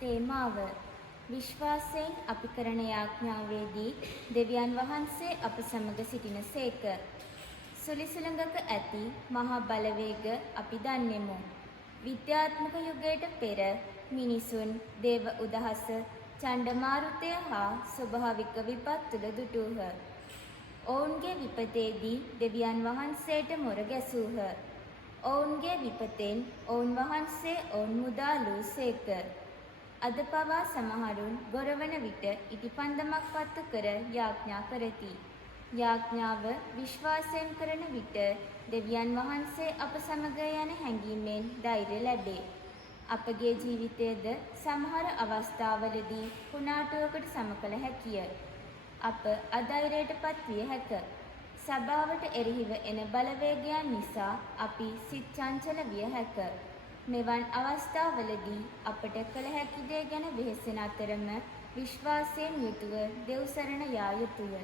තේමාව විශ්වාසයෙන් අපි කරන යාඥාවේදී දෙවියන් වහන්සේ අප සමග සිටිනසේක. සුලිසුලඟක ඇති මහා බලවේග අපි දන්නෙමු. විද්‍යාත්මක යුගයට පෙර මිනිසුන් දේව උදහස, චණ්ඩමාරුතය හා ස්වභාවික විපත් තුළ දුටූහ. ඔවුන්ගේ විපතේදී දෙවියන් වහන්සේට මොර ගැසූහ. ඔවුන්ගේ විපතෙන් ඔවුන් වහන්සේ ඔවුන් මුදාලූ සේක. අද පවා සමහරුන් ගොරවන විට ඉටිපන්දමක් පත්තු කර යාඥා කරති. යාඥාව විශ්වාසයෙන් කරන විට දෙවියන් වහන්සේ අප සමග යන හැඟීමෙන් ධෛර්ය ලැබේ. අපගේ ජීවිතයේද සමහර අවස්ථාවලදී කුණාටුවකට සම කළ හැකිය. අප අධෛර්යයට පත්විය හැක. සබාවට එරෙහිව එන බලවේගයන් නිසා අපි සිත් චංචල විය හැක. මෙවන් අවස්ථාවලදී අපට කළ හැකි දේ ගැන වෙහෙසෙන අතරම විශ්වාසයෙන් යුතුව දෙව් සරණ යා යුතුය.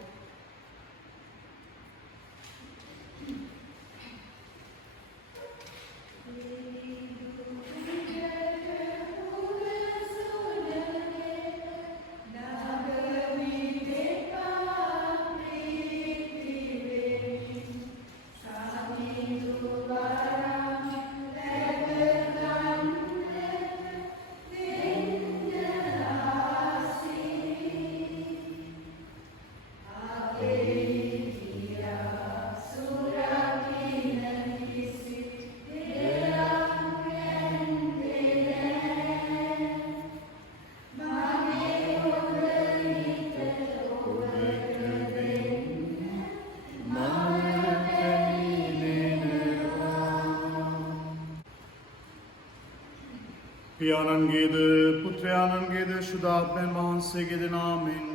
පියාණන්ගේද පුත්‍රයාණන්ගේද ශුද්ධාත්මයන් වහන්සේගේද නාමෙන්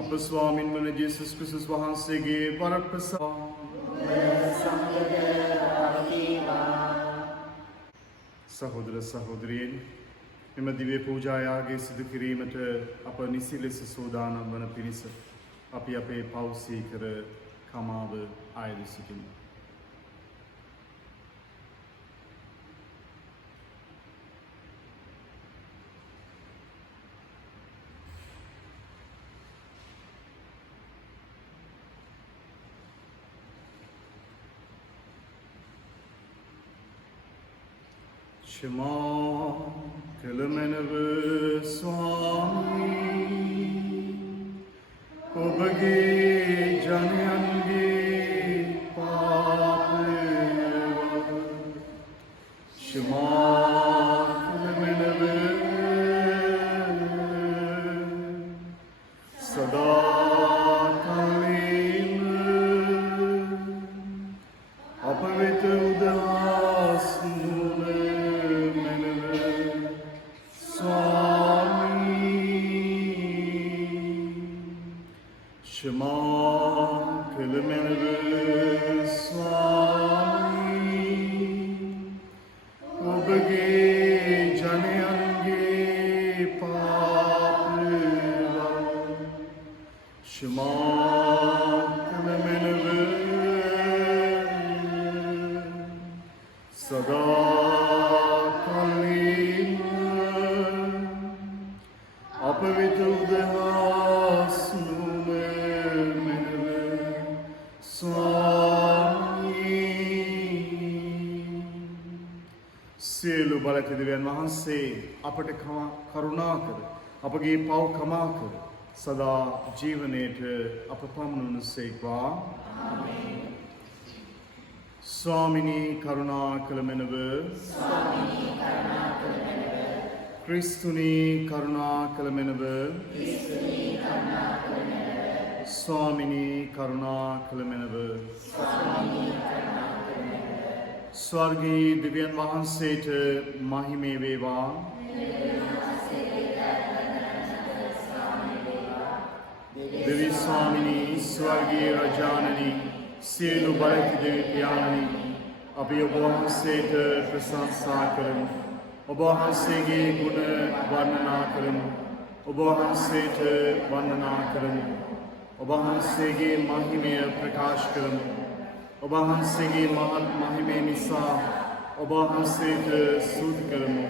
අප ස්වාමින් වන ජේසුස් ක්‍රිස්තුස් වහන්සේගේ සහෝදර සහෝදරියන්, මෙම දිව්‍ය පූජායාගේ සිදු කිරීමට අප නිසි ලෙස සූදානම් වන පිණිස අපි අපේ පව් සීකර කමාව ආයුධ සිටිමු. Shema Kalamanava Swami Obage Janyange Papanava Shema Kalamanava Sada Kalima Apavita Udasnu Shema Kalamanava Swami Obage Janyange Papanava Shema Kalamanava Sada Kalima Apavita Udasnu සියලු බලති දෙවියන් වහන්සේ අපට කරුණා කර අපගේ පව් කමා කර සදා ජීවනයේට අප පමුණුනසේක්වා. ආමේන්. ස්වාමිනී කරුණා කළ මැනව. ස්වාමිනී කරුණා කළ මැනව. ක්‍රිස්තුනී කරුණා කළ මැනව. ක්‍රිස්තුනී කරුණා කළ මැනව. ස්වාමිනී කරුණා කළ මැනව. ස්වාමිනී කරුණා කළ මැනව. ස්වර්ගී දෙවියන් වහන්සේට මහිමේ වේවා. දෙවි ස්වාමිනී ස්වර්ගීය රජාණනි, සියලු බලති දෙවි පියාණනි, අපි ඔබ වහන්සේට ප්‍රශංසා කරමු. ඔබ වහන්සේගේ ගුණ වර්ණනා කරමු. ඔබ වහන්සේට වන්දනා කරමු. ඔබ වහන්සේගේ මහිමය ප්‍රකාශ කරමු. ඔබ වහන්සේගේ මහත් මහිමය නිසා ඔබ වහන්සේට ස්තුති කරමු.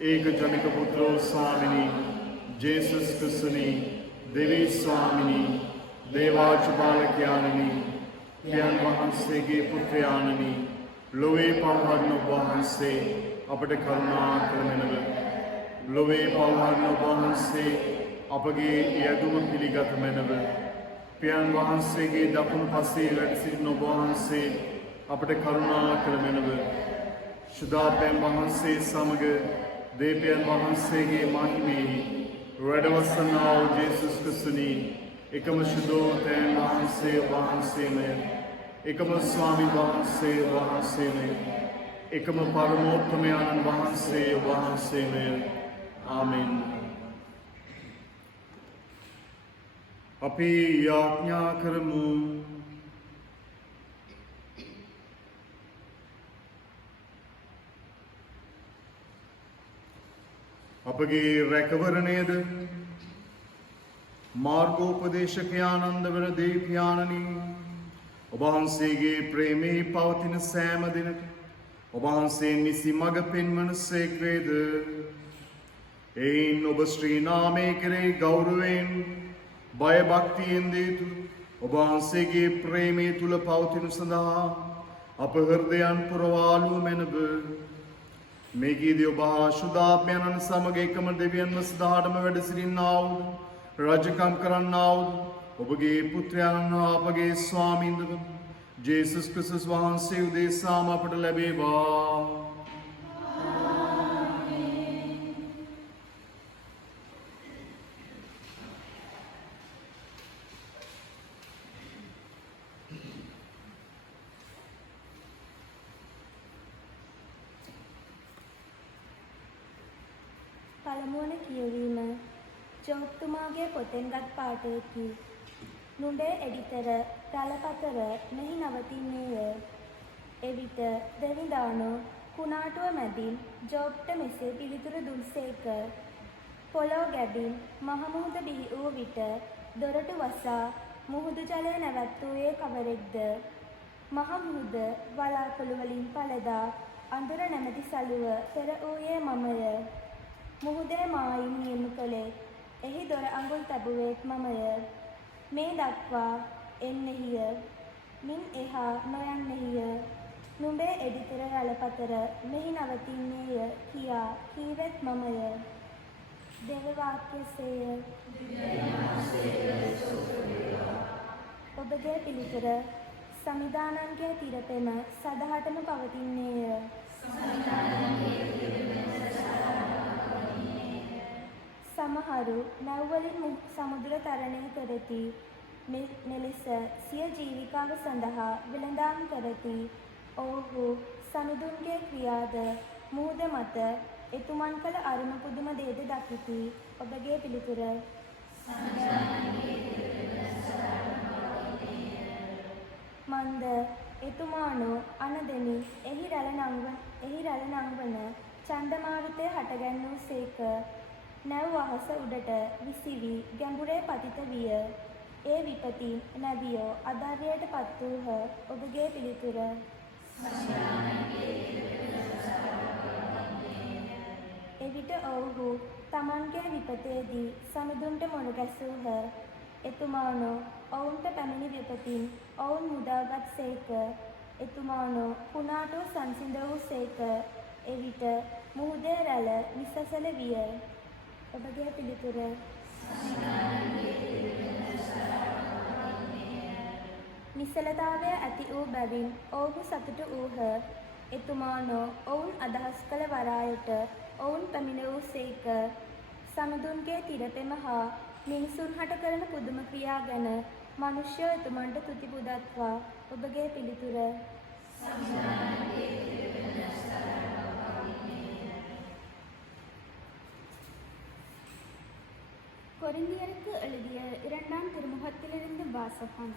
ඒක ජනික පුත්‍රෝ ස්වාමිනී ජේසුස් ක්‍රිස්තුනි දෙවී ස්වාමිනී දේවාචපාලකයාණනි පියන් වහන්සේගේ පුත්‍රයාණනි ලොවේ පවහරන ඔබ වහන්සේ අපට කරුණා කරමෙනව. ලොවේ පවහරන ඔබ වහන්සේ අපගේ යදුම පිළිගත මැනව. පියන් වහන්සේගේ දකුණු පසේ වැඩ සිටින ඔබ වහන්සේ අපට කරුණා කරමෙනව. ශුද්ධාපයන් වහන්සේ සමග දේපයන් වහන්සේගේ මහිමෙහි වැඩවසනා වූ ජේසුස් ක්‍රිස්තුනි එකම ශුද්ධෝතයන් වහන්සේ වහන්සේමය. එකම ස්වාමි වහන්සේ වහන්සේමය. එකම පරමෝත්තමයන්න් වහන්සේ වහන්සේමය. ආමෙන්. අපි යාඥා කරමු. අපගේ රැකවරණයද මාර්ගෝපදේශකයානන්ද වන දේව්‍යාණනි ඔබ වහන්සේගේ ප්‍රේමයේ පවතින සෑම දිනක ඔබ වහන්සේ නිසි මඟ පෙන්වන සේක්වේද. එයින් ඔබ ශ්‍රී නාමය කෙරෙහි ගෞරවයෙන් බය භක්තියෙන් දීතු ඔබ වහන්සේගේ ප්‍රේමයේ තුල පවතිනු සඳහා අප හෘදයන් පුරවාලු මැනව. මේකීදී ඔබ හා ශුද්ධාත්මයන්න් සමග එකම දෙවියන් වහන්සේටම වැඩ සිටින්නා වූ රාජකම් කරන්නා වූ ඔබගේ පුත්‍රයන් හා අපගේ ස්වාමීන් වහන්සේ ජේසුස් ක්‍රිස්තුස් වහන්සේ උදෙසාම අපට ලැබේවා. පළමුවන කියවීම ජෝබ්තුමාගේ පොතෙන් ගත් පාඨයකි. නුඹේ එඩිතර රළපතර මෙහි නවතින්නේය. එවිට දෙවිඳානෝ කුණාටුව මැදින් ජෝබ්ට මෙසේ පිළිතුරු දුන්සේක. පොළොව ගැබින් මහමුහුද බිහි වූ විට දොරටු වසා මුහුදු ජලය නැවැත්වූයේ කවරෙක්ද? මහමුහුද වලාකුළු වලින් පළදා අඳුර නැමැති සළුව පෙර වූයේ මමය. මුහුදේ මායිම් නියම කළේ එහි දොර අඟුල් තැබුවේත් මමය. මේ දක්වා එන්නෙහිය මින් එහා නොයන්නෙහිය. නුඹේ එඩිතර රළපතර මෙහි නවතින්නේය කියා කීවෙත් මමය. දේව වාක්‍යසේය. ඔබගේ පිළිතුර සමිදානන්ගේ තිරපෙම සදහටම පවතින්නේය. සමහරු නැව්වලින් සමුද්‍ර තරණය කරති. මෙලෙස සිය ජීවිකාව සඳහා වෙළඳාම් කරති. ඔවුහු සමිඳුන්ගේ ක්‍රියාද මුහුද මත එතුමන් කළ අරුම පුදුම දේද දකිති. ඔබගේ පිළිතුර මන්ද එතුමානෝ අනදෙමි එහි රැළ නංවන චණ්ඩමාරුතය හටගැන්වූ සේක. නැව් අහස උඩට විසිවි ගැඹුරේ පතිත විය. ඒ විපතින් නැවියෝ අධෛර්යයට පත් වූහ. ඔබගේ පිළිතුර එවිට ඔවුහු තමන්ගේ විපතේදී සමිඳුන්ට මොන ගැසූහ. එතුමානෝ ඔවුන්ට පැමිණි විපතින් ඔවුන් මුදාගත් සේක. එතුමානෝ කුණාටුව සංසිඳ වූ සේක. එවිට මුහුදේ රැළ නිසසල විය. ඔබගේ පිළිතුර නිසලතාවය ඇති වූ බැවින් ඔවුහු සතුටු වූහ. එතුමානෝ ඔවුන් අදහස් කළ වරායට ඔවුන් පැමිණ වූ සේක. සමිඳුන්ගේ තිරපෙම හා මිනිසුන් හට කරන පුදුම ක්‍රියා ගැන මනුෂ්‍යයෝ එතුමන්ට තුති පුදත්වා. ඔබගේ පිළිතුර கொரிந்தியருக்கு எழுதிய 2ஆம் திருமுகத்திலிருந்து வாசகம்.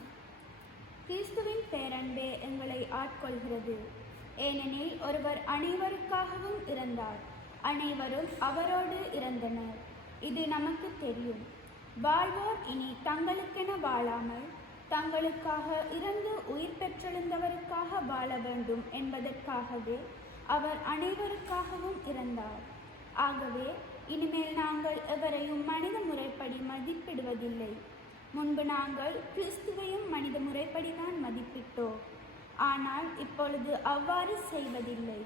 கிறிஸ்துவின் பேரன்பே எங்களை ஆட்கொள்கிறது. ஏனெனில் ஒருவர் அனைவருக்காகவும் இறந்தார், அனைவரும் அவரோடு இறந்தனர். இது நமக்கு தெரியும். வாழ்வோர் இனி தங்களுக்கென வாழாமல் தங்களுக்காக இறந்து உயிர் பெற்றெழுந்தவருக்காக வாழ வேண்டும் என்பதற்காகவே அவர் அனைவருக்காகவும் இறந்தார். ஆகவே இனிமேல் நாங்கள் எவரையும் மனித முறைப்படி மதிப்பிடுவதில்லை. முன்பு நாங்கள் கிறிஸ்துவையும் மனித முறைப்படிதான் மதிப்பிட்டோம். ஆனால் இப்பொழுது அவ்வாறு செய்வதில்லை.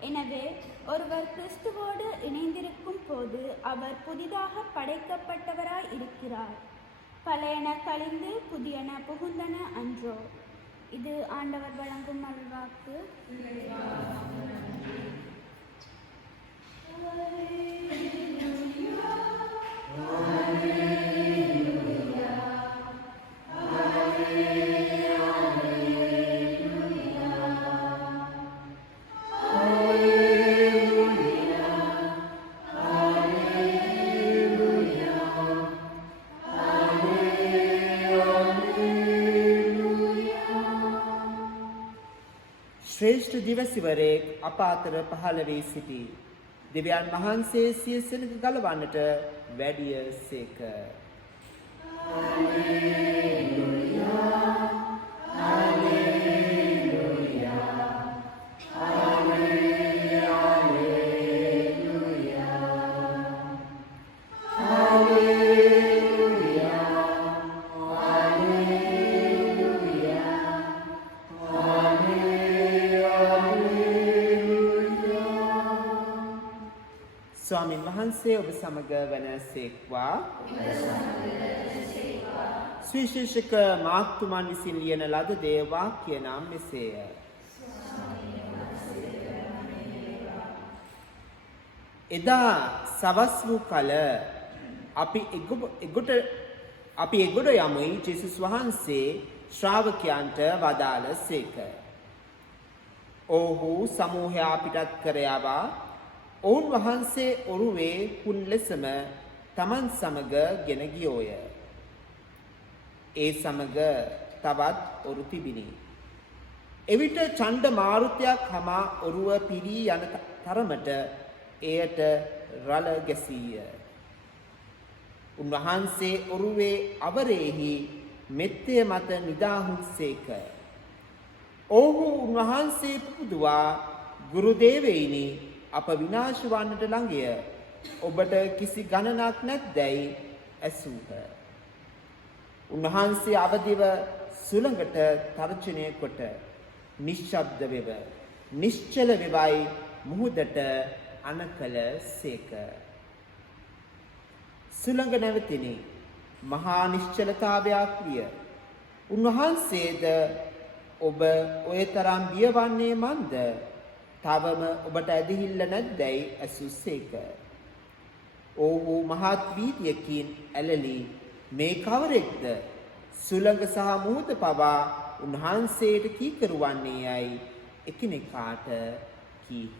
எனவே ஒருவர் கிறிஸ்துவோடு இணைந்திருக்கும் போது அவர் புதிதாக படைக்கப்பட்டவராய் இருக்கிறார். பழையன கழிந்து புதியன புகுந்தன அன்றோ. இது ஆண்டவர் வழங்கும் அருள்வாக்கு. ශ්‍රේෂ්ඨ දිවසිවරයෙක් අප අතර පහළ වී සිටි. දෙවියන් වහන්සේ සිය සෙනඟ ගලවන්නට වැඩිය සේක. ස්වාමින් වහන්සේ ඔබ සමග වන සේක්වා. සුවිශේෂක මාක්තුමන් විසින් ලියන ලද දේ වාක්‍ය නම් මෙසේය. එදා සවස් වූ කල අපි එගොඩ යමුයි ජේසුස් වහන්සේ ශ්‍රාවකයන්ට වදාළ සේක. ඔහු සමූහයා පිටත් කර යවා ඔවුන් වහන්සේ ඔරුවේ හුන් ලෙසම තමන් සමග ගෙන ගියෝය. ඒ සමග තවත් ඔරු තිබිණි. එවිට ඡණ්ඩ මාරුතයක් හමා ඔරුව පිරී යන තරමට එයට රළ ගැසීය. උන්වහන්සේ ඔරුවේ අවරේහි මෙත්තය මත නිදාහුසේක. ඔහු උන්වහන්සේ පුදුවා ගුරුදේවයිනි අප විනාශ වන්නට ළඟය. ඔබට කිසි ගණනක් නැත්දැයි ඇසූහ. උන්වහන්සේ අවදිව සුළඟට තර්ජනය කොට නිශ්ශබ්ද වෙව නිශ්චල වෙවයි මුහුදට අනකල සේක. සුළඟ නැවතිනි. මහා නිශ්චලතාවයක් විය. උන්වහන්සේද ඔබ ඔය තරම් බියවන්නේ මන්ද? තවම ඔබට ඇදහිල්ල නැද්දැයි ඇසුසේක. ඔහු මහත් වීදියකින් ඇලලි මේ කවරෙක්ද? සුළඟ සහ මුහුද පවා උන්වහන්සේට කීකරුවන්නේ යයි එකිනෙකාට කීහ.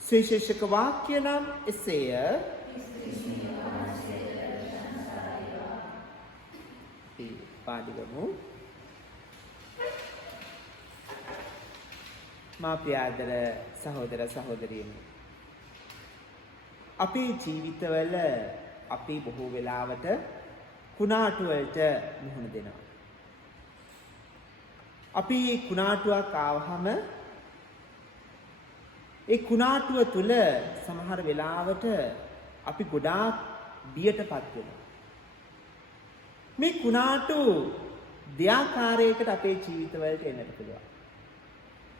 සුවිශේෂක වාක්‍ය නම් එසේය. පාඩිගමු. මාපියාදර සහෝදර සහෝදරියනි, අපේ ජීවිතවල අපි බොහෝ වෙලාවට කුණාටු වලට මුහුණ දෙනවා. අපි කුණාටුවක් ආවහම ඒ කුණාටුව තුල සමහර වෙලාවට අපි ගොඩාක් බියටපත් වෙනවා. මේ කුණාටු දෙආකාරයකට අපේ ජීවිතවලට එන්නට පුළුවන්.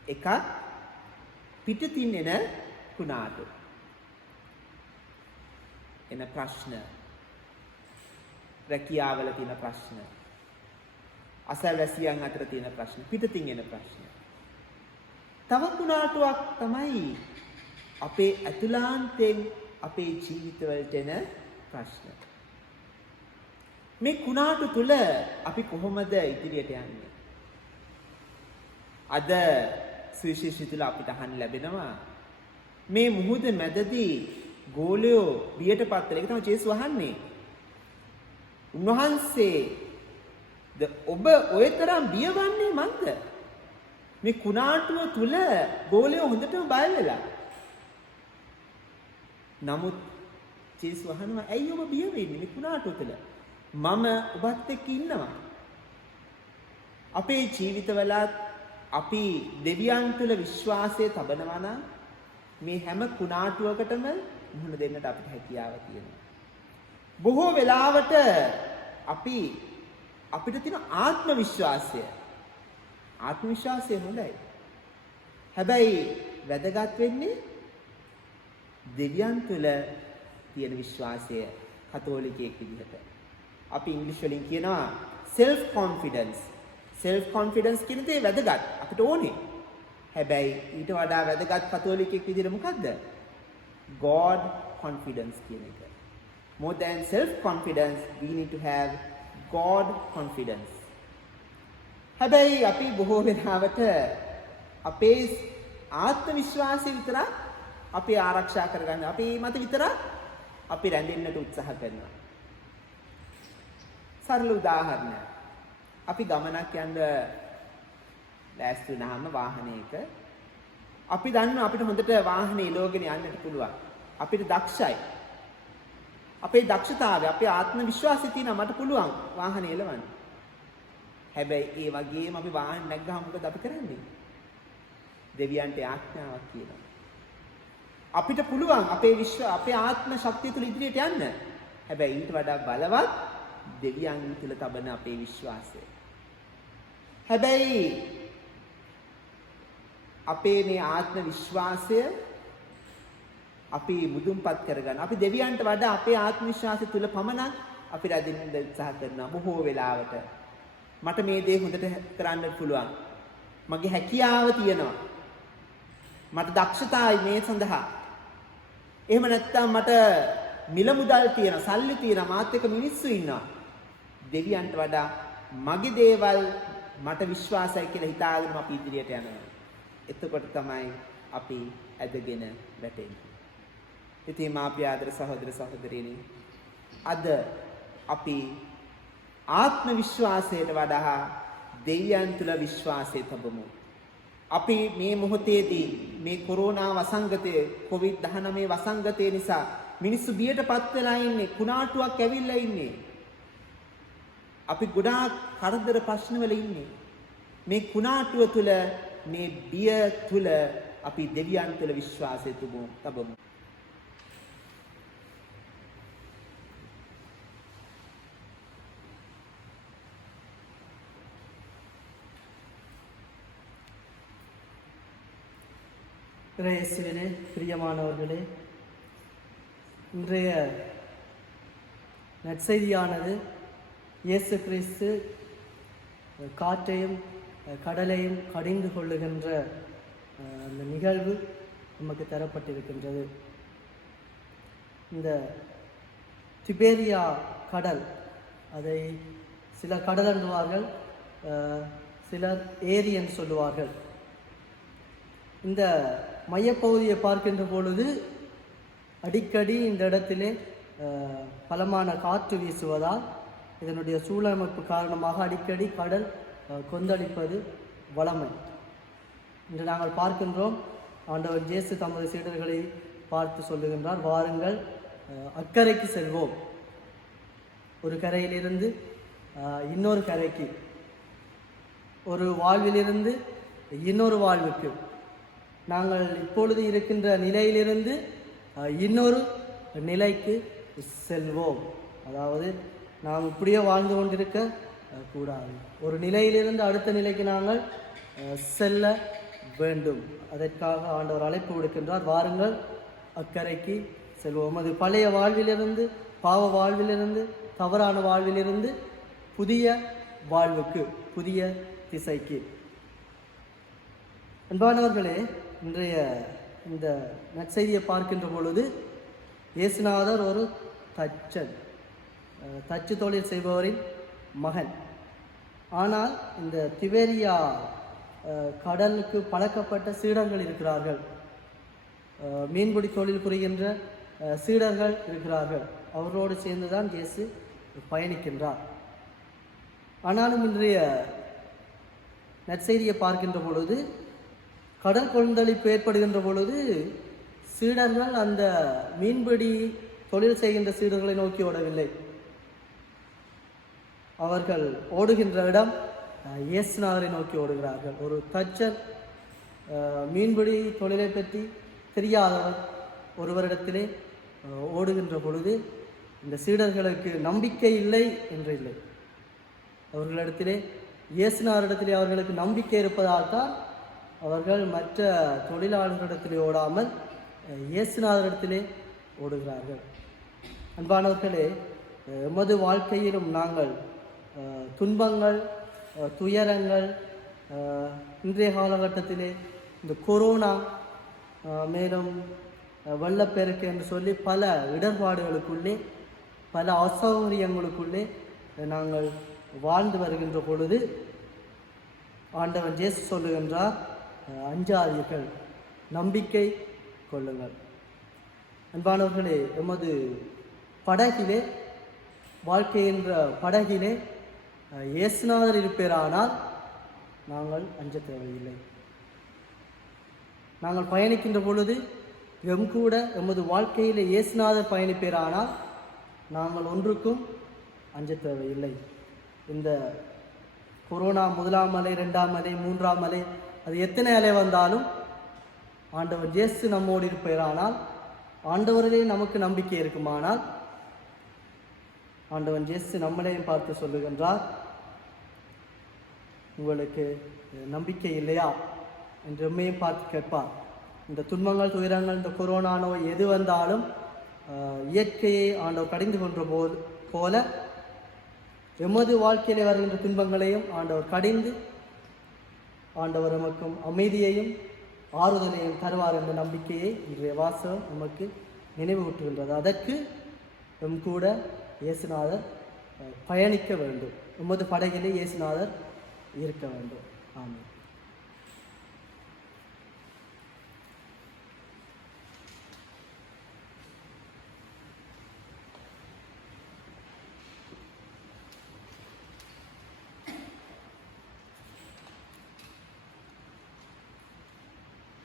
එකක් පිටතින් එන කුණාටු. එන ප්‍රශ්න, රැකියාවල තියෙන ප්‍රශ්න, අසල්වැසියන් අතර තියෙන ප්‍රශ්න, පිටතින් එන ප්‍රශ්න. තව කුණාටුවක් තමයි අපේ ඇතුළාන්තයෙන් අපේ ජීවිතවලට එන ප්‍රශ්න. මේ කුණාටු තුල අපි කොහොමද ඉදිරියට යන්නේ? අද සුවිශේෂී තුල අපිට අහන්න ලැබෙනවා මේ මුහුද මැදදී ගෝලයෝ බියටපත් වෙලා. ඒක තමයි ජේසුස් අහන්නේ. උන්වහන්සේ ඔබ ඔය තරම් බියවන්නේ මන්ද? මේ කුණාටුව තුල ගෝලයෝ හොඳටම බය වෙලා. නමුත් ජේසුස් අහනවා ඇයි ඔබ බිය වෙන්නේ මේ කුණාටුව තුල? මම ඔබත් එක්ක ඉන්නවා. අපේ ජීවිතවලත් අපි දෙවියන් තුළ විශ්වාසය තබනවා නම් මේ හැම කුණාටුවකටම මුහුණ දෙන්නට අපිට හැකියාව තියෙනවා. බොහෝ වෙලාවට අපිට තියෙන ආත්ම විශ්වාසය හොඳයි. හැබැයි වැදගත් වෙන්නේ දෙවියන් තුළ තියෙන විශ්වාසය කතෝලිකයෙක් විදිහට. අපි ඉංග්‍රීසි වලින් කියනවා self confidence. self confidence කියන දේ වැදගත් අපිට ඕනේ. හැබැයි ඊට වඩා වැදගත් කතෝලිකයෙක් විදිහට මොකද්ද? God confidence කියන එක. More than self confidence we need to have God confidence. හැබැයි අපි බොහෝ වෙලාවට අපේ ආත්ම විශ්වාසය විතරක් අපි ආරක්ෂා කරගන්න. අපි මත විතරක් අපි රැඳෙන්නට උත්සාහ කරනවා. සරල උදාහරණයක්. අපි ගමනක් යන්න ලෑස්ති වුණාම වාහනයක අපි දන්නවා අපිට හොඳට වාහනේ එලවගෙන යන්නට පුළුවන්. අපිට දක්ෂයි. අපේ දක්ෂතාවය, අපේ ආත්ම විශ්වාසය තියෙනවා මට පුළුවන් වාහනේ එලවන්න. හැබැයි ඒ වගේම අපි වාහනේ නැග්ගහම මොකද අපි කරන්නේ? දෙවියන්ට ආඥාවක් කියනවා. අපිට පුළුවන් අපේ ආත්ම ශක්තිය තුළ ඉදිරියට යන්න. හැබැයි ඊට වඩා බලවත් දෙවියන් තුළ තබන අපේ විශ්වාසය. හැබැයි අපේ මේ ආත්ම විශ්වාසය අපි මුදුන්පත් කරගන්න. අපි දෙවියන්ට වඩා අපේ ආත්ම විශ්වාසය තුළ පමණක් අපි රැඳෙන්න උත්සාහ කරනවා බොහෝ වෙලාවට. මට මේ දේ හොඳට කරන්න පුළුවන්. මගේ හැකියාව තියෙනවා. මට දක්ෂතාවයි මේ සඳහා. එහෙම නැත්නම් මට මිල මුදල් තියෙනවා, සල්ලි තියෙනවා, මාත් එක්ක මිනිස්සු ඉන්නවා. දෙවියන්ට වඩා මගේ දේවල් මට විශ්වාසයි කියලා හිතාගෙන අපි ඉදිරියට යනවා. එතකොට තමයි අපි ඇදගෙන වැටෙන්නේ. ඉතින් මාපිය ආදර සහෝදර සහෝදරියනි, අද අපි ආත්ම විශ්වාසයට වඩා දෙවියන් තුළ විශ්වාසය තබමු. අපි මේ මොහොතේදී මේ කොරෝනා වසංගතයේ COVID-19 වසංගතය නිසා මිනිස්සු බියටපත් වෙලා ඉන්නේ, කුණාටුවක් ඇවිල්ලා ඉන්නේ. අපි ගොඩාක් කරදර ප්‍රශ්නවල ඉන්නේ. මේ කුණාටුව තුළ, මේ බිය තුළ අපි දෙවියන් තුළ විශ්වාසය තබමු. இயேசுவிலே பிரியமானவர்களே, இன்றைய நற்செய்தியானது இயேசு கிறிஸ்து காற்றையும் கடலையும் கடிந்து கொள்ளுகின்ற அந்த நிகழ்வு நமக்கு தரப்பட்டிருக்கின்றது. இந்த திபேரியா கடல், அதை சிலர் கடல் என்றுவார்கள், சிலர் ஏரி என்று சொல்லுவார்கள். இந்த மையப்பகுதியை பார்க்கின்ற பொழுது அடிக்கடி இந்த இடத்திலே பலமான காற்று வீசுவதால் இதனுடைய சூழமைப்பு காரணமாக அடிக்கடி கடல் கொந்தளிப்பது வளமை. இன்று நாங்கள் பார்க்கின்றோம், ஆண்டவர் இயேசு தமது சீடர்களை பார்த்து சொல்லுகின்றார், வாருங்கள் அக்கறைக்கு செல்வோம். ஒரு கரையிலிருந்து இன்னொரு கரைக்கு, ஒரு வாழ்விலிருந்து இன்னொரு வாழ்வுக்கு, நாங்கள் இப்பொழுது இருக்கின்ற நிலையிலிருந்து இன்னொரு நிலைக்கு செல்வோம். அதாவது நாம் இப்படியே வாழ்ந்து கொண்டிருக்க கூடாது. ஒரு நிலையிலிருந்து அடுத்த நிலைக்கு நாங்கள் செல்ல வேண்டும். அதற்காக ஆண்டவர் அழைப்பு விடுக்கின்றார், வாருங்கள் அக்கறைக்கு செல்வோம். அது பழைய வாழ்விலிருந்து, பாவ வாழ்விலிருந்து, தவறான வாழ்விலிருந்து புதிய வாழ்வுக்கு, புதிய திசைக்கு. அன்பானவர்களே, இன்றைய இந்த நற்செய்தியை பார்க்கின்ற பொழுது இயேசுநாதர் ஒரு தச்சன், தச்சு தொழில் செய்பவரின் மகன். ஆனால் இந்த திபேரியா கடலுக்கு பழக்கப்பட்ட சீடர்கள் இருக்கிறார்கள், மீன்பிடி தொழில் புரிகின்ற சீடர்கள் இருக்கிறார்கள். அவரோடு சேர்ந்துதான் இயேசு பயணிக்கின்றார். ஆனாலும் இன்றைய நற்செய்தியை பார்க்கின்ற பொழுது, கடல் கொந்தளிப்பு ஏற்படுகின்ற பொழுது சீடர்கள் அந்த மீன்பிடி தொழில் செய்கின்ற சீடர்களை நோக்கி ஓடவில்லை. அவர்கள் ஓடுகின்ற இடம் இயேசுநாதரை நோக்கி ஓடுகிறார்கள். ஒரு தச்சர் மீன்பிடி தொழிலை பற்றி தெரியாதவர் ஒருவரிடத்திலே ஓடுகின்ற பொழுது இந்த சீடர்களுக்கு நம்பிக்கை இல்லை என்று இல்லை. அவர்களிடத்திலே இயேசுநாதரிடத்திலே அவர்களுக்கு நம்பிக்கை இருப்பதால் தான் அவர்கள் மற்ற தொழிலாளர்களிடத்திலே ஓடாமல் இயேசுநாதரிடத்திலே ஓடுகிறார்கள். அன்பானவர்களே, எமது வாழ்க்கையிலும் நாங்கள் துன்பங்கள், துயரங்கள், இன்றைய காலகட்டத்திலே இந்த கொரோனா, மேலும் வெள்ளப்பெருக்கு என்று சொல்லி பல இடர்பாடுகளுக்குள்ளே, பல அசௌகரியங்களுக்குள்ளே நாங்கள் வாழ்ந்து வருகின்ற பொழுது ஆண்டவன் இயேசு சொல்லுகின்றார், அஞ்சாதீர்கள், நம்பிக்கை கொள்ளுங்கள். அன்பானவர்களே, எமது படகிலே, வாழ்க்கை என்ற படகிலே இயேசுநாதர் இருப்பேரானால் நாங்கள் அஞ்ச தேவையில்லை. நாங்கள் பயணிக்கின்ற பொழுது கூட எமது வாழ்க்கையிலே இயேசுநாதர் பயணிப்பேரானால் நாங்கள் ஒன்றுக்கும் அஞ்ச தேவையில்லை. இந்த கொரோனா 1ஆம் அலை, 2ஆம் அலை, 3ஆம் அலை, அது எத்தனை அலை வந்தாலும் ஆண்டவர் இயேசு நம்மோடு இருப்பேரானால், ஆண்டவரிலே நமக்கு நம்பிக்கை இருக்குமானால், ஆண்டவன் இயேசு நம்மளையும் பார்த்து சொல்லுகின்றார், உங்களுக்கு நம்பிக்கை இல்லையா என்று எம்மையும் பார்த்து கேட்பார். இந்த துன்பங்கள், துயரங்கள், இந்த கொரோனா நோய் எது வந்தாலும் இயற்கையை ஆண்டவர் கடிந்து கொன்ற போல எமது வாழ்க்கையிலே வருகின்ற துன்பங்களையும் ஆண்டவர் கடிந்து ஆண்டவர் நமக்கும் அமைதியையும் ஆறுதலையும் தருவார் என்ற நம்பிக்கையை இன்றைய வாசகம் நமக்கு நினைவூட்டுகின்றது. அதற்கு கூட இயேசுநாதர் பயணிக்க வேண்டும். எமது படகிலே இயேசுநாதர் இருக்க வேண்டும். ஆமென்.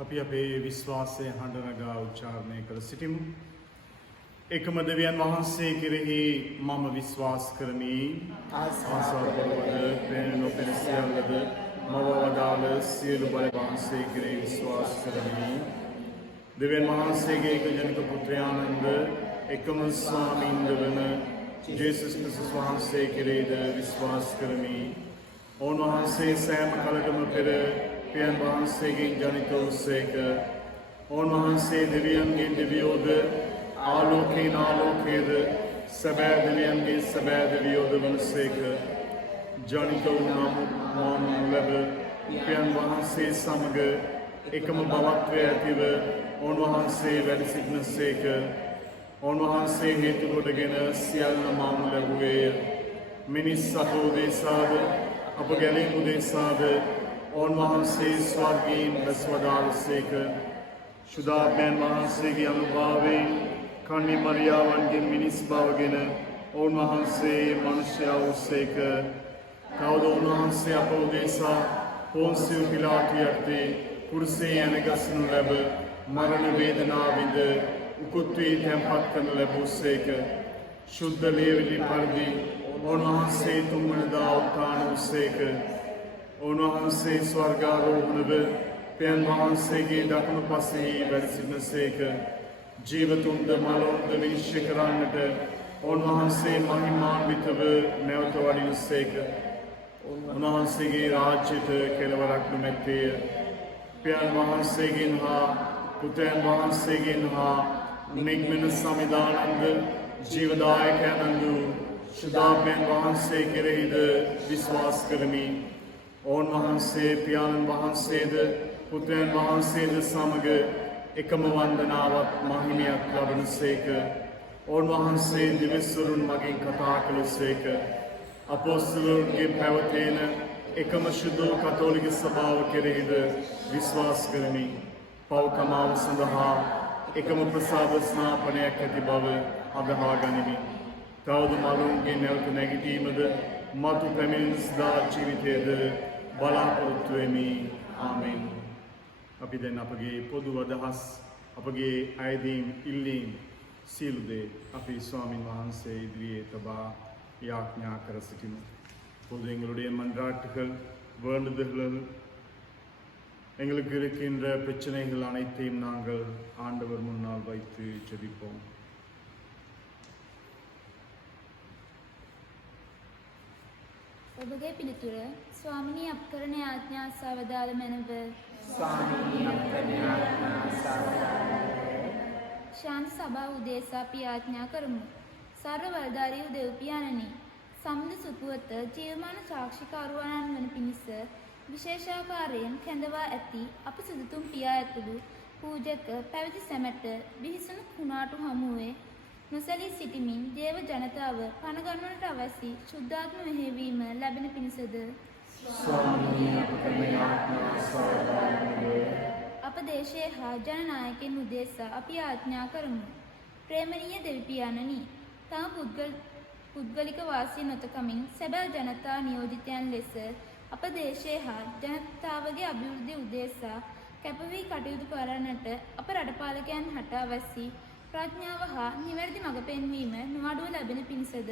අපි අපේ විශ්වාසය හඬනගා උච්චාරණය කර සිටිමු. එකම දෙවියන් වහන්සේ කෙරෙහි මම විශ්වාස කරමි. ආසාවවද පෙනෙන නොපෙනෙන සියල්ලද මව වදාළ සියලු බල වහන්සේ කෙරෙහි විශ්වාස කරමි. දෙවියන් වහන්සේගේ එකජනක පුත්‍රයාණන්ද එකම ස්වාමීන්ද වන ජේසුස් ක්‍රිස්තුස් වහන්සේ කෙරෙහිද විශ්වාස කරමි. උන්වහන්සේ සෑම කලකම පෙර පියන් වහන්සේගෙන් ජනිත වූසේක. උන්වහන්සේ දෙවියන්ගේ දෙවියෝද ආලෝකයෙන් ආලෝකයේද සැබෑ දෙවියන්ගේ සැබෑ දෙවියෝද වනසේක. ජනිත වූ නම් ලැබ පියන් වහන්සේ සමග එකම බවත්වය ඇතිව උන්වහන්සේ වැඩ සිටිනසේක. උන්වහන්සේ හේතු කොටගෙන සියල්ල මම ලැබුවේය. මිනිස් සතු උදෙසාද අප ගැලීම උදෙසාද උන්වහන්සේ ස්වර්ගයෙන් බැස්වදාළසේක. ශුද්ධාත්මයන් වහන්සේගේ අනුභවයෙන් කන්ණි මරියාවන්ගේ මිනිස් බවගෙන උන්වහන්සේ මනුෂ්‍යයා වූසේක. තවද උන්වහන්සේ අප උදෙසා පොන්සියු පිලාතු යටතේ කුරුසේ යන ගසනු ලැබ මරණ වේදනා විඳ උකුත් වී තැන්පත් කරනු ලැබූසේක. ශුද්ධ ලේවිලි පරිදි උන්වහන්සේ තුන්වනදා උත්ථාන වූසේක. උන්වහන්සේ ස්වර්ගාරෝහණව පියන් වහන්සේගේ දකුණු පසෙහි වැඩ සිටිනසේක. ජීවතුන්ද මලවුන්ද විනිශ්චය කරන්නට උන්වහන්සේ මහිමාන්විතව නැවත වඩිනසේක. උන්වහන්සේගේ රාජ්‍යයට කෙළවරක් නොමැත්තේය. පියන් වහන්සේගෙන් හා පුතයන් වහන්සේගෙන් හා නිග්මන සමිදානන්ද ජීවදායකයන්ද ශුද්ධාත්මයන් වහන්සේ කෙරෙහිද විශ්වාස කරමි. උන්වහන්සේ පියාණන් වහන්සේද පුත්‍රයන් වහන්සේද සමග එකම වන්දනාවක් මහිමයක් ලබනසේක. උන්වහන්සේ දිවස්වරුන් මගින් කතා කළසේක. අපොස්තලයන්ගේ පැවතෙන එකම ශුද්ධ කතෝලික සභාව කෙරෙහිද විශ්වාස කරමි. පව්කමාව සඳහා එකම ප්‍රසාද ස්නාපනයක් ඇති බව අදහා ගනිමි. තවද මරුන්ගේ නැවත නැගිටීමද මතු පැමිණෙන සදා ජීවිතයද බලාපොරොත්තු වෙමි. ආමෙන්. අපි දැන් අපගේ පොදු අදහස්, අපගේ අයදීම්, ඉල්ලීම් සියලු දේ අපි ස්වාමින් වහන්සේ ඉදිරියේ තබා යාඥා කර සිටිමු. இப்போது எங்களுடைய மன்றாட்டுகள் வேண்டுதல்கள் எங்களுக்கு இருக்கின்ற பிரச்சனைகள் அனைத்தையும் நாங்கள் ஆண்டவர் முன்னால் வைத்து ஜெபிப்போம். ඔබගේ පිළිතුර ස්වාමිනී අප කරන යාඥා සවදාළ මැනව. ස්වාමීනි අප කරන යාඥා සවදාළ ශාන්ති සභාව උදෙසා අපි යාඥා කරමු. සර්ව බලධාරී දෙව්පියාණනි, සම්මුද සුපුවත ජීවමාන සාක්ෂිකරුවන් වන පිණිස විශේෂාකාරයෙන් කැඳවා ඇති අප සුදුතුම් පියා ඇතුළු පූජක පැවිදි සැමට බිහිසුණු කුණාටු හමුවේ නොසැලී සිටිමින් දේව ජනතාව පනගන්වනට අවැසි ශුද්ධාත්ම මෙහෙයවීම ලැබෙන පිණිසද අප දේශයේ හා ජනනායකයන් උදෙසා අපි ආඥා කරමු. ප්‍රේමණීය දෙවිපියාණනි, තම පුද්ගලික වාසිය නොතකමින් සැබෑ ජනතා නියෝජිතයන් ලෙස අප දේශයේ හා ජනතාවගේ අභිවෘද්ධිය උදෙසා කැපවී කටයුතු කරන්නට අප රටපාලකයන් හට අවැසි ප්‍රඥාව හා නිවැරදි මඟ පෙන්වීම නොඅඩුව ලැබෙන පිණිසද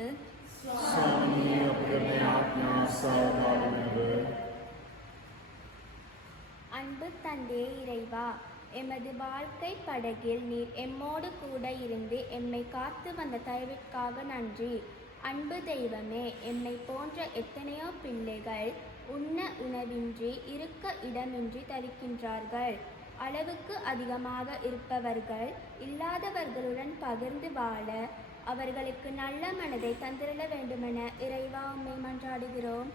அன்பு தந்தையே இறைவா, எமது வாழ்க்கை படகில் நீர் எம்மோடு கூட இருந்து எம்மை காத்து வந்த தயவிற்காக நன்றி. அன்பு தெய்வமே, எம்மை போன்ற எத்தனையோ பிள்ளைகள் உண்ண உணவின்றி இருக்க இடமின்றி தவிக்கின்றார்கள். அளவுக்கு அதிகமாக இருப்பவர்கள் இல்லாதவர்களுடன் பகிர்ந்து வாழ அவர்களுக்கு நல்ல மனதை தந்திரள வேண்டுமென இறைவா உம்மை மன்றாடுகிறோம்.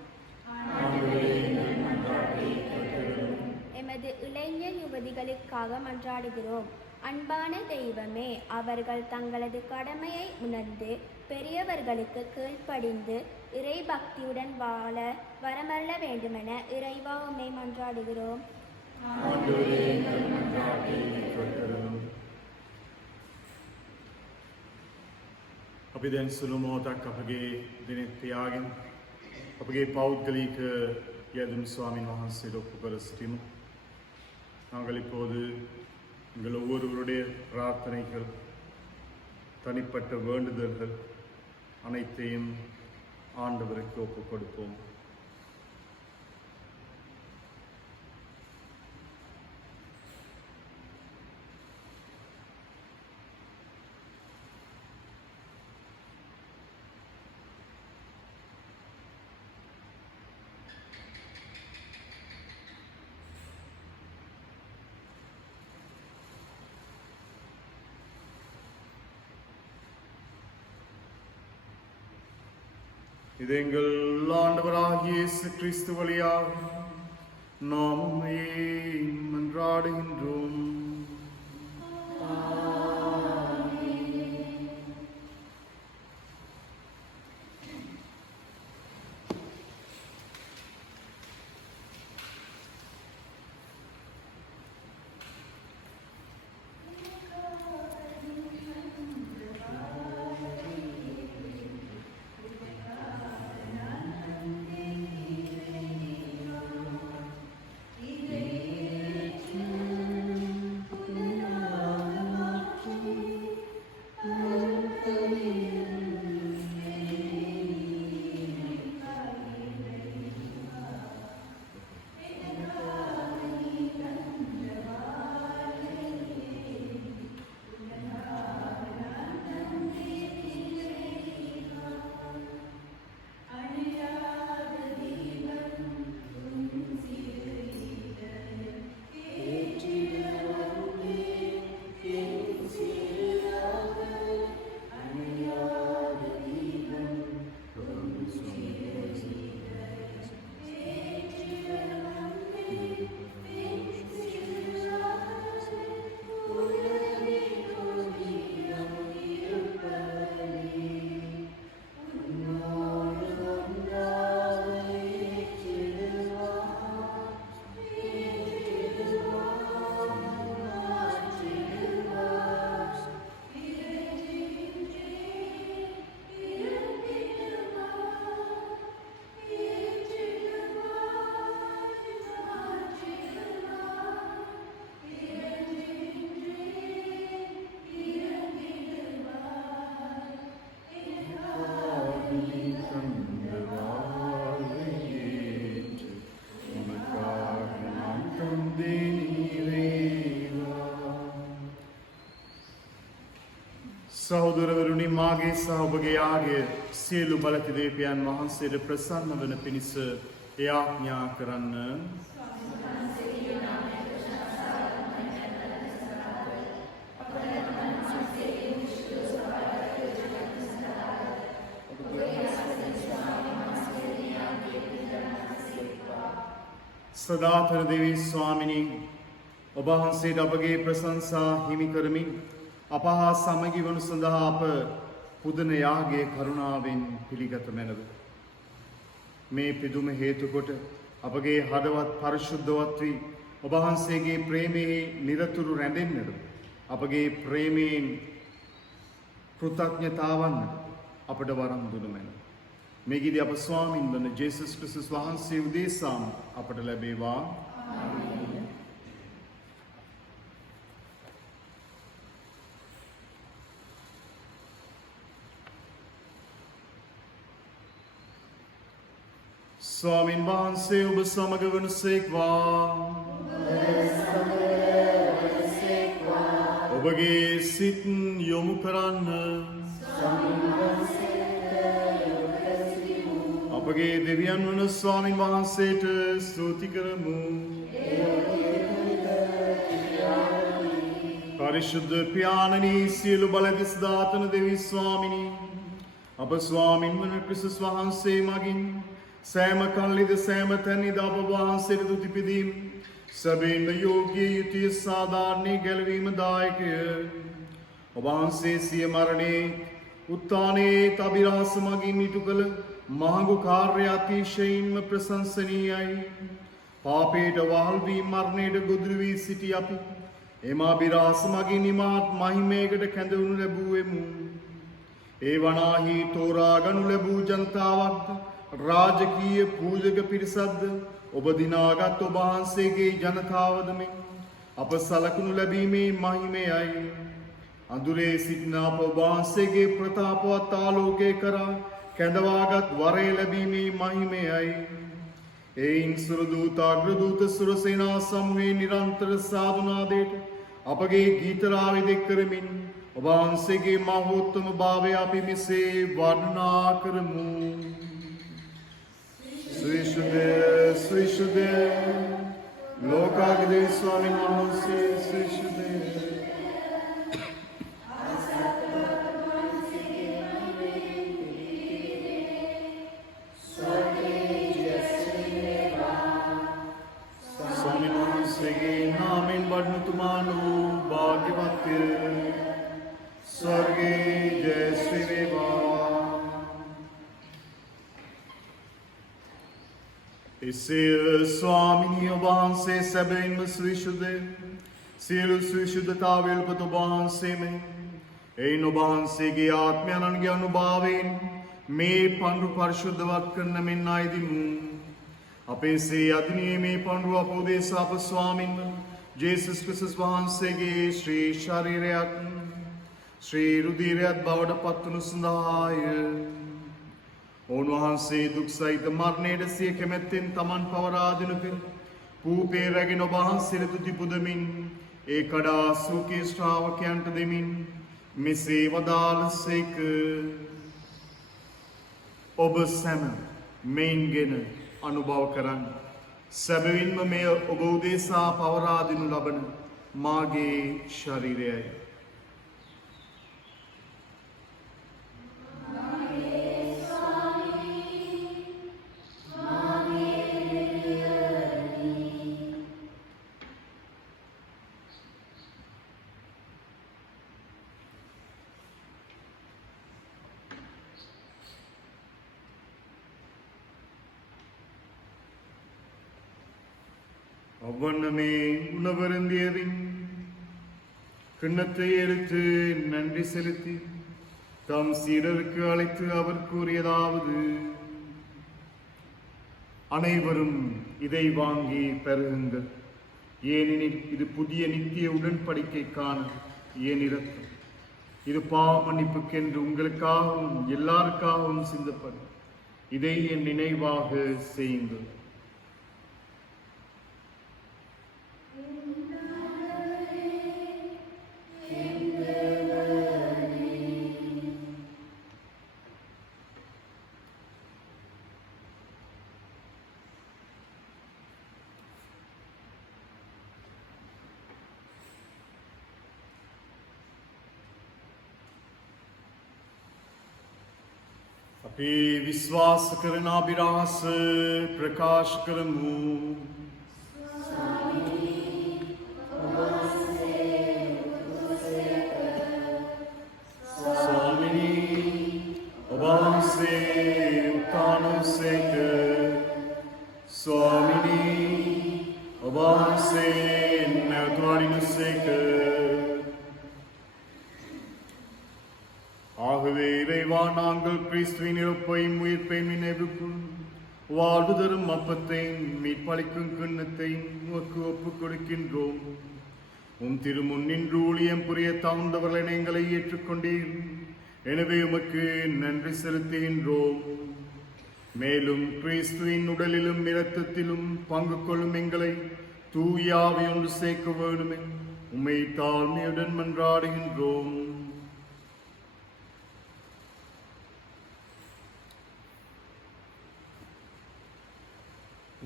எமது இளைஞர் யுவதிகளுக்காக மன்றாடுகிறோம். அன்பான தெய்வமே, அவர்கள் தங்களது கடமையை உணர்ந்து பெரியவர்களுக்கு கீழ்ப்படிந்து இறை பக்தியுடன் வாழ வரமருள வேண்டுமென இறைவா உம்மை மன்றாடுகிறோம். අපි දැන් සුළු මොහොතක් අපගේ දිනෙත් තියාගෙන අපගේ පෞද්ගලික යදුම් ස්වාමීන් වහන්සේට ஒப்பு කර සිටිමු. நாங்கள் இப்போது எங்கள் ஒவ்வொருவருடைய பிரார்த்தனைகள், தனிப்பட்ட வேண்டுதல்கள் அனைத்தையும் ஆண்டவருக்கு ஒப்புக் கொடுப்போம். இது எங்கள் ஆண்டவராகிய இயேசு கிறிஸ்து வழியாக நாம் உம்மையே மன்றாடுகின்றோம். සහෝදරවරුනි මාගේ සහ ඔබගේ ආගය සියලු බලතිදේපයන් වහන්සේට ප්‍රසන්න වන පිණිස එය ආඥා කරන්න. සදාතර දෙවී ස්වාමිනී ඔබ වහන්සේට අපගේ ප්‍රශංසා හිමි කරමින් අප හා සමගි වනු සඳහා අප පුදන යාගයේ කරුණාවෙන් පිළිගත මැනව. මේ පිදුම හේතුකොට අපගේ හදවත් පරිශුද්ධවත් වී ඔබ වහන්සේගේ ප්‍රේමයේ නිරතුරු රැඳෙන්නට අපගේ ප්‍රේමයෙන් කෘතඥතාවන්න අපට වරම් දුන මැනව. මේ ගිදී අප ස්වාමින් වන ජේසුස් ක්‍රිස්තුස් වහන්සේ උදෙසාම අපට ලැබේවා. ස්වාමින් වහන්සේ ඔබ සමග වනසේක්වා. ඔබගේ සිත් යොමු කරන්න. අපගේ දෙවියන් වන ස්වාමින් වහන්සේට ස්තුති කරමු. පරිශුද්ධ පියාණනී සියලු බලදිස් දාතන දෙවි ස්වාමිනී අප ස්වාමින් වන ක්‍රිස්තුස් වහන්සේ මගින් සෑම කල්ලිද සෑම තැනිද අප වහන්සේට තුති පිදීම සැබවින්ම යෝග්‍ය යුතුය සාධාරණී ගැලවීම දායකය. ඔබ වහන්සේ සිය මරණේ උත්ථානයේ අභිරහස මගින් ඉටු කළ මහඟු කාර්ය අතිශයින්ම ප්‍රශංසනීයයි. පාපයට වහල් වී මරණයට ගොදුරු වී සිටි අපි එම අභිරහස මගින් ඉමහත් මහිමයකට කැඳවනු ලැබුවෙමු. ඒ වනාහි තෝරා ගනු ලැබූ ජනතාවක්ද රාජකීය පූජක පිරිසක්ද ඔබ දිනාගත් ඔබ වහන්සේගේ ජනතාවද මෙන් අප සලකනු ලැබීමේ මහිමයයි. අඳුරේ සිටින අප ඔබ වහන්සේගේ ප්‍රතාපවත් ආලෝකය කරා කැඳවාගත් වරය ලැබීමේ මහිමයයි. එයින් සුරදූත අග්‍රදූත සුරසේනා සමූහයේ නිරන්තර සාධනාදයට අපගේ ගීතරාවි දෙක් කරමින් ඔබ වහන්සේගේ මහෝත්තම භාවය අපි මෙසේ වර්ණනා කරමු. Srishuddha, Srishuddha, Lokagade Swami Mahanse, Srishuddha. Swami Mahanse ke naamen badnu tumanu bhagyavatya, Swarge Jai Shri Deva. එසේ ස්වාමිනී වහන්සේ සැබවින්ම ශ්‍රීශුද්ධ සියලු ශ්‍රීශුද්ධතාවය උපත වහන්සේම එයින් වහන්සේගේ ආත්මයන්ගේ අනුභවයෙන් මේ පඬු පරිශුද්ධවත් කරන මෙන් ආයදිමු. අපේ සේ අධිනියමේ පඬු අපෝදේශ අප ස්වාමින් ජේසුස් ක්‍රිස්තුස් වහන්සේගේ ශ්‍රී ශරීරයත් ශ්‍රී රුධිරයත් බවට පත්වනු සඳහාය. උන්වහන්සේ දුක් සහිත මරණයට සිය කැමැත්තෙන් තමන් පවරා දෙනු පෙර කූපේ රැගෙන ඔබ වහන්සේට තුති පුදමින් ඒ කඩා සූකේ ශ්‍රාවකයන්ට දෙමින් මෙසේ වදාළසේක. ඔබ සැම මෙයින්ගෙන අනුභව කරන්න. සැබවින්ම මෙය ඔබ උදෙසා පවරා දෙනු ලබන මාගේ ශරීරයයි. அவ்வண்ணமே உணவருந்தியவின் கிண்ணத்தை எடுத்து நன்றி செலுத்தி தம் சீடருக்கு அழைத்து அவர் கூறியதாவது, அனைவரும் இதை வாங்கி பெறுங்கள், ஏனெனில் இது புதிய நித்திய உடன்படிக்கைக்கான என் இரத்தம். இது பாவ மன்னிப்புக்கென்று உங்களுக்காகவும் எல்லாருக்காகவும் சிந்தப்படும். இதை என் நினைவாக செய்யுங்கள். අපි විශ්වාස කරන අභිරහස ප්‍රකාශ කරමු. ස්වාමිනී ඔබ වහන්සේ උත්ථානසේක. ස්වාමිනී ඔබ වහන්සේ නැවත වඩිනසේක. ஆகவே இறைவா, நாங்கள் கிறிஸ்துவின் இறப்பையும் உயிர்ப்பையும் நினைவுக்கும் வாழ்வு தரும் அப்பத்தையும் மீட்பளிக்கும் கிண்ணத்தையும் உமக்கு ஒப்புக் கொடுக்கின்றோம். உம் திருமுன் நின்று ஊழியம் புரிய தாழ்ந்தவர்களை எங்களை ஏற்றுக்கொண்டீர். எனவே உமக்கு நன்றி செலுத்துகின்றோம். மேலும் கிறிஸ்துவின் உடலிலும் இரத்தத்திலும் பங்கு கொள்ளும் எங்களை தூய ஆவி ஒன்று சேர்க்க வேண்டுமே உம்மை தாழ்மையுடன் மன்றாடுகின்றோம்.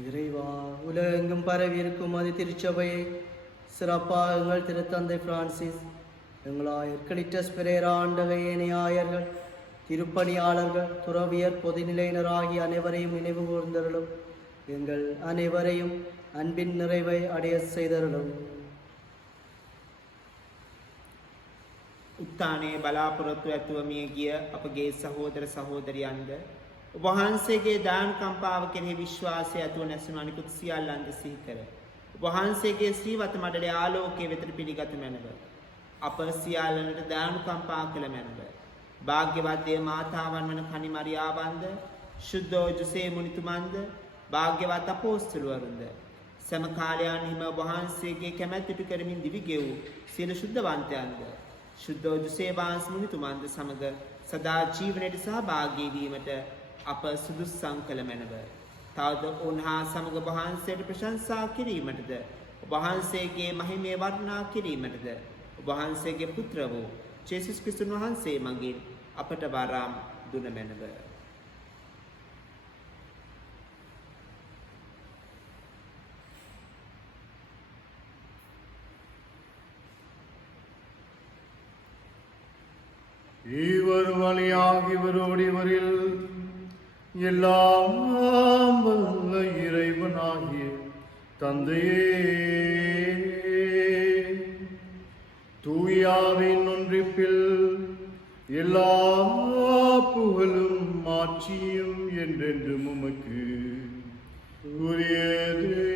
இறைவா, உலகெங்கும் பரவி இருக்கும் அது திருச்சபையை சிறப்பாக எங்கள் திருத்தந்தை பிரான்சிஸ், எங்களாயர் கிளிட்டஸ் பெரேரா ஆண்டகை ஏனையாயர்கள், திருப்பணியாளர்கள், துறவியர், பொதுநிலையினர் ஆகிய அனைவரையும் நினைவு கூர்ந்தருளும். எங்கள் அனைவரையும் அன்பின் நிறைவை அடைய செய்தருளும். උත්තානයේ බලාපොරොත්තු ඇතුව මිය ගිය අපගේ සහෝදර සහෝදරියන්ද ඔබ වහන්සේගේ දානකම්පාව කෙරෙහි විශ්වාසය ඇතුව නැසුණු අනිකුත් සියල්ලන්ද සිහි කර ඔබ වහන්සේගේ ශ්‍රීවත මඩලේ ආලෝකයේ වෙතට පිළිගත මැනව අප සියල්ලනට දානකම්පා කළ මැනව භාග්‍යවත් දේ මාතාවන් වන කනි මරියාවන්ද ශුද්ධෝ ජුසේ මුනිතුමන්ද භාග්‍යවත් අපෝස්තලවරුන්ද සම කාලයන්හිම ඔබ වහන්සේගේ කැමැත්ත ඉටු කරමින් දිවි ගෙවූ සියලු ශුද්ධවන්තයන්ද ශුද්ධෝ ජුසේ වහන්සේ මුනිතුමන්ද සමග සදා ජීවනයේ සහභාගී වීමට අප සුදුස්සම් කළ මැනව. තවද උන්හා සමග වහන්සේට ප්‍රශංසා කිරීමටද වහන්සේගේ මහිමය වර්ණනා කිරීමටද වහන්සේගේ පුත්‍ර වූ ජේසුස් ක්‍රිස්තුන් වහන්සේ මගින් අපට වරම් දුන මැනව. இவர் வழியாக இவரோடு இவரில் எல்லாம் வல்ல இறைவனாகிய தந்தையே, தூயாவின் ஒன்றிப்பில் எல்லா புகழும் மாட்சியும் என்றென்றும் உமக்கு உரியதே.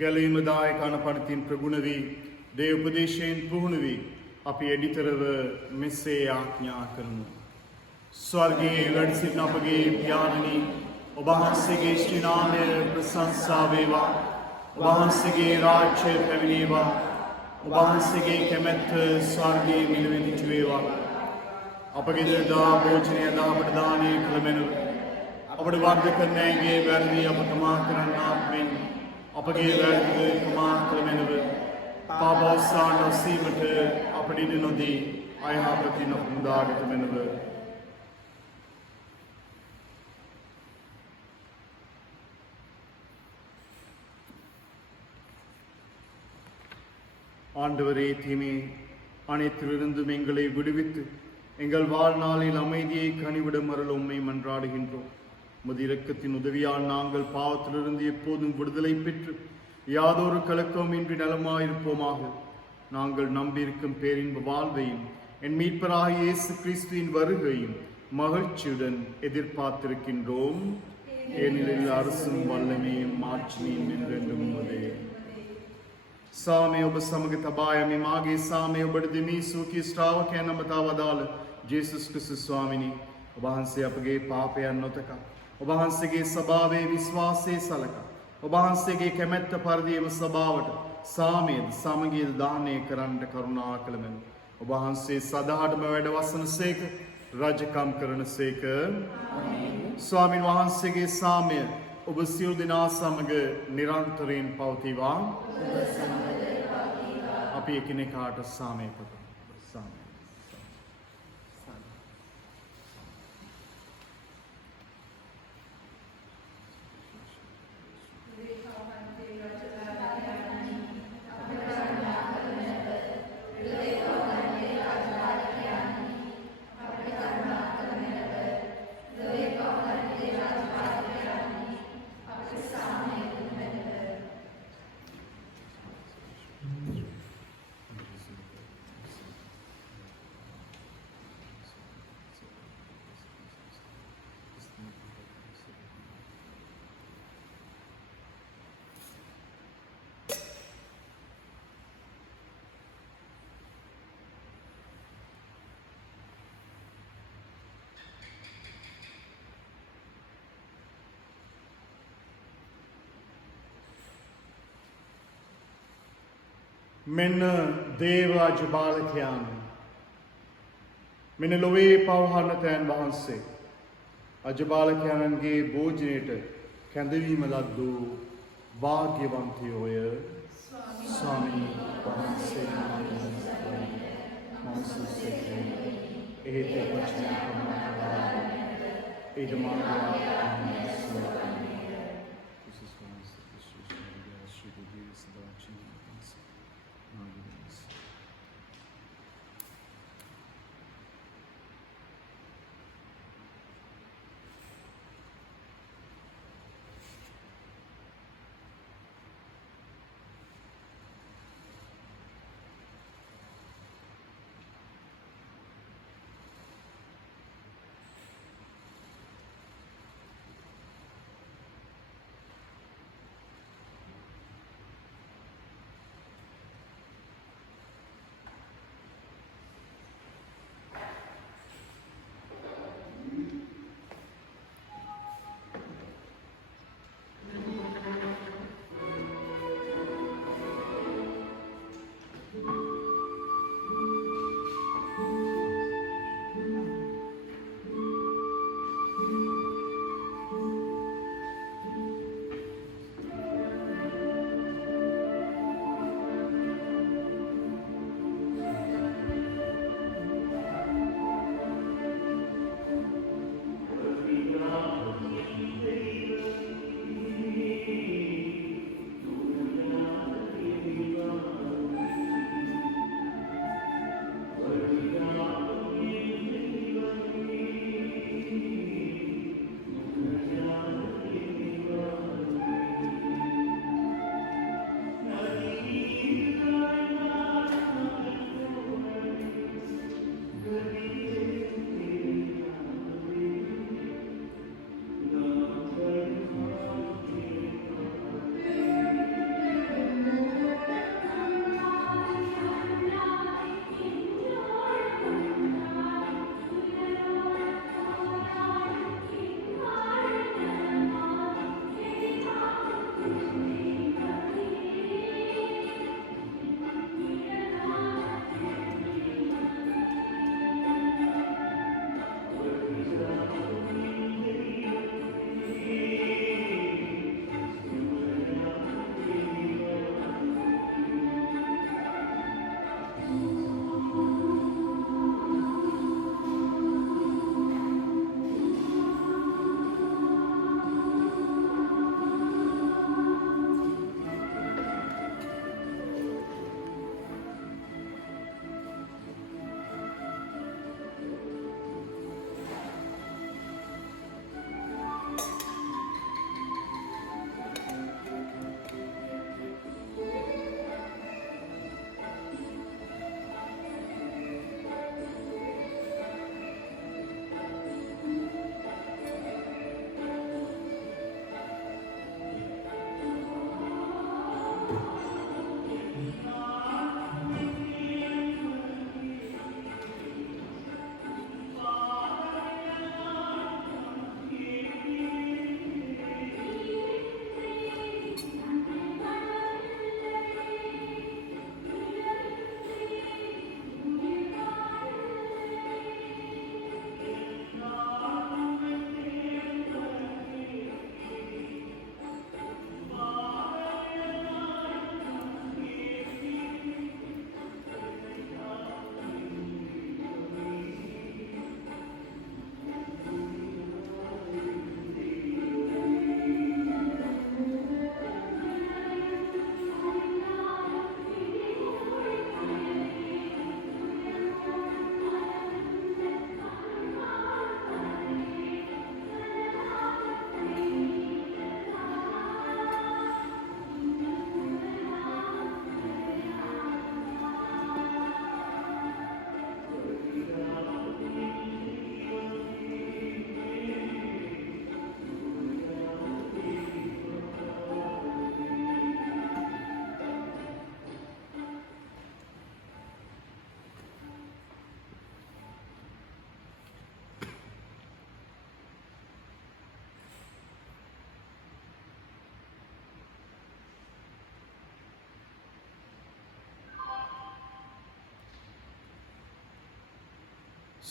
ගැලීමදායකන පනතින් ප්‍රගුණ වී දේවපදේශයෙන් පුහුණු වී අපි එඩිතරව මෙසේ ආඥා කරමු. ස්වර්ගයේ වැඩ සිටින අපගේ ඥානනි, ඔබ වහන්සේගේ ශ්‍රී නාමය ප්‍රශංසා වේවා. ඔබ වහන්සේගේ රාජ්‍ය පැමිණේවා. ඔබ වහන්සේගේ කැමැත්ත ස්වර්ගයේ මිලවිදිට වේවා. අපගේ දා භෝජනය දාපට දානය කළ මැනව අපට වර්ධ කරන අයගේ වැරදි අප තමා කරන්නාක් මෙන් අපගේ වැරදි තමා කළ මැනව පාපවස්සාන් නොසීමට අපට ඉඩ නොදී අයහපතින් අප මුදාගත මැනව. ஆண்டவரே, தீமே அனைத்திலிருந்தும் எங்களை விடுவித்து எங்கள் வாழ்நாளில் அமைதியை கனிவிட மருள உம்மை மன்றாடுகின்றோம். உமது இரக்கத்தின் உதவியால் நாங்கள் பாவத்திலிருந்து எப்போதும் விடுதலை பெற்று யாதொரு கலக்கமின்றி நலமாயிருப்போமாக. நாங்கள் நம்பியிருக்கும் பேரின்ப வாழ்வையும் என் மீட்பராகிய இயேசு கிறிஸ்துவின் வருகையும் மகிழ்ச்சியுடன் எதிர்பார்த்திருக்கின்றோம். ஏனெனில் அரசும் வல்லமையும் மாட்சியும் என்றென்றும் உமதே. सामे ඔබ සමග තබා යමි. මාගේ සාමය ඔබට දෙමි. සූකී ශ්‍රාවකයන් අමතා වදාළ ජේසුස් ක්‍රිස්තුස් ස්වාමිනී, ඔබ වහන්සේ අපගේ පාපයන් නොතකා ඔබ වහන්සේගේ ස්වභාවයේ විශ්වාසයේ සලකා ඔබ වහන්සේගේ කැමැත්ත පරිදිම ස්වභාවට සාමයද සමගියද දානය කරන්නට කරුණා කළමෙන් ඔබ වහන්සේ සදාටම වැඩ වසනසේක, රජකම් කරනසේක. ස්වාමින් වහන්සේගේ සාමය ඔබ සියලු දෙනා සමග නිරන්තරයෙන් පවතිවා. අපි එකිනෙකාට සාමය පතමු. සාමය. මෙන්න දේව අජබාලකයන් මෙන්න ලොවේ පවහන්න තෑන් වහන්සේ අජබාලකයන්ගේ භෝජනයට කැඳවීම ලද්දූ වාග්‍යවන්තයෝය ස්වාමී වහන්සේ එහෙත් වචනය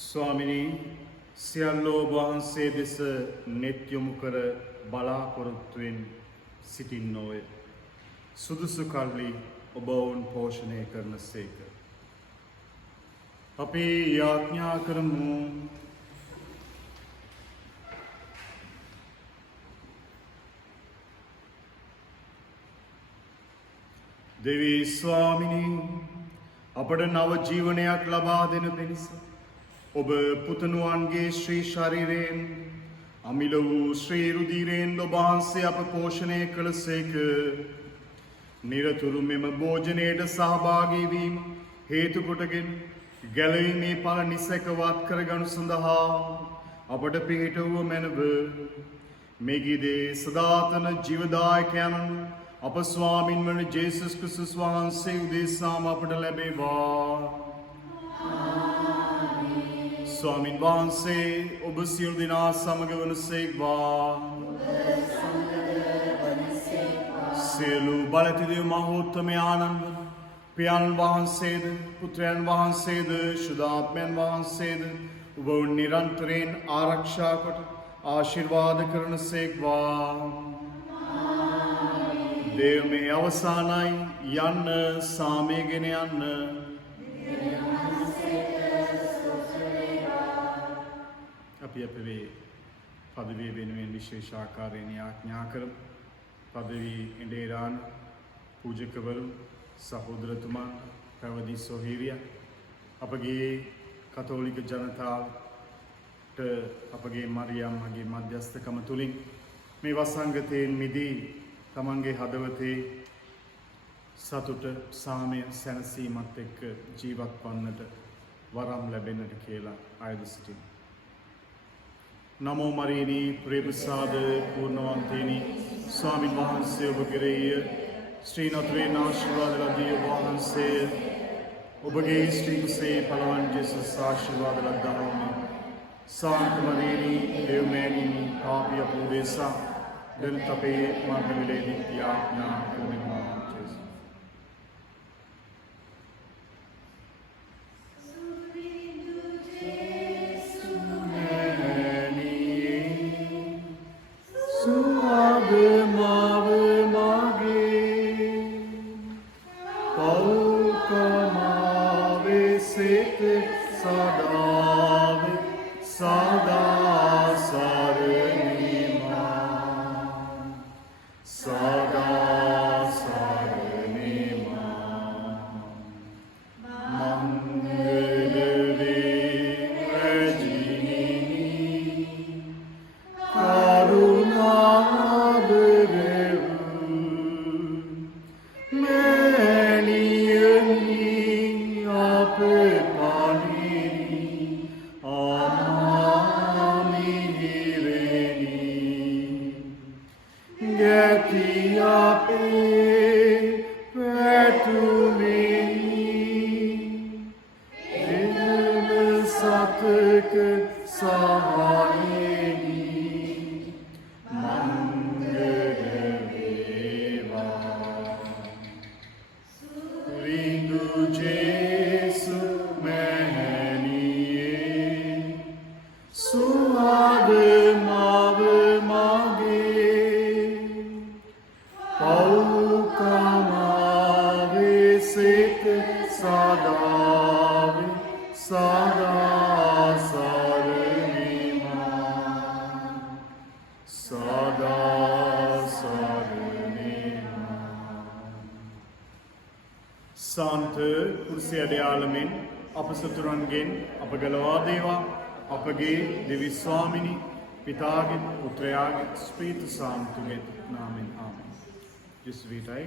ස්වාමිනී සියල්ලෝ වහන්සේ දෙස නෙත් යොමු කර බලාපොරොත්තුවෙන් සිටින්නෝය. සුදුසු කල්ලි ඔබ ඔවුන් පෝෂණය කරන සේක. අපි යාඥා කරමු. දෙවී ස්වාමිනී අපට නව ජීවනයක් ලබා දෙන පිණිස ඔබ පුතණුවන්ගේ ශ්‍රී ශරීරයෙන් අමිල වූ ශ්‍රී රුධිරයෙන් ඔබ වහන්සේ අප පෝෂණය කළසේක. නිරතුරු මෙම භෝජනයට සහභාගී වීම හේතු කොටගෙන ගැලවීමේ ඵල නිසැකවත් කරගනු සඳහා අපට පිහිට වූ මැනව. මෙගිදේ සදාතන ජීවදායකයන් අප ස්වාමින් වන ජේසුස් ක්‍රිස්තුස් වහන්සේ උදෙසාම අපට ලැබේවා. ස්වාමින් වහන්සේ ඔබ සියලු දෙනා සමග වනසේක්වා. සියලු බලතිදෙව් මහෝත්තමයාණන් පියාණන් වහන්සේද පුත්‍රයන් වහන්සේද ශුද්ධාත්මයන් වහන්සේද ඔබ නිරන්තරයෙන් ආරක්ෂා කොට ආශිර්වාද කරන සේක්වා. දේව මේ අවසානයි යන්න සාමයගෙන යන්න. අපි අපේ පදවිය වෙනුවෙන් විශේෂාකාරයෙන් යාඥා කරමු. පදවී ඉන්ඩේරාන් පූජකවරු සහෝදරතුමන් පැවදි සොහීරිය අපගේ කතෝලික ජනතාවට අපගේ මරියම්මගේ මධ්‍යස්ථකම තුළින් මේ වසංගතයෙන් මිදී තමන්ගේ හදවතේ සතුට සාමය සැනසීමත් එක්ක ජීවත් වන්නට වරම් ලැබෙන්නට කියලා අයද සිටින්. නමෝ මරීනී ප්‍රේමසාද පූර්ණවන්තේනි ස්වාමින් වහන්සේ ඔබ කෙරෙහිය ශ්‍රී නතුරේ ආශිර්වාද ලදී. ඔබ වහන්සේ ඔබගේ ස්ත්‍රී කුසේ පළවන් ජේසුස් ආශිර්වාද ලද්දාහොමි. සාන්ත මරීනී දේවමෑණිනි පාපිය පූදේසා දැන් අපේ මරණ වේලේදී යාඥා කරමින් අඩයාලමෙන් අප සතුරන්ගෙන් අප ගලවා දේවා. අපගේ දෙවි ස්වාමිනී පිතාගේ පුත්‍රයාගේ ස්පීත සාන්තුගේ නාමෙන් ආමෙන්. ජෙසුවිටයි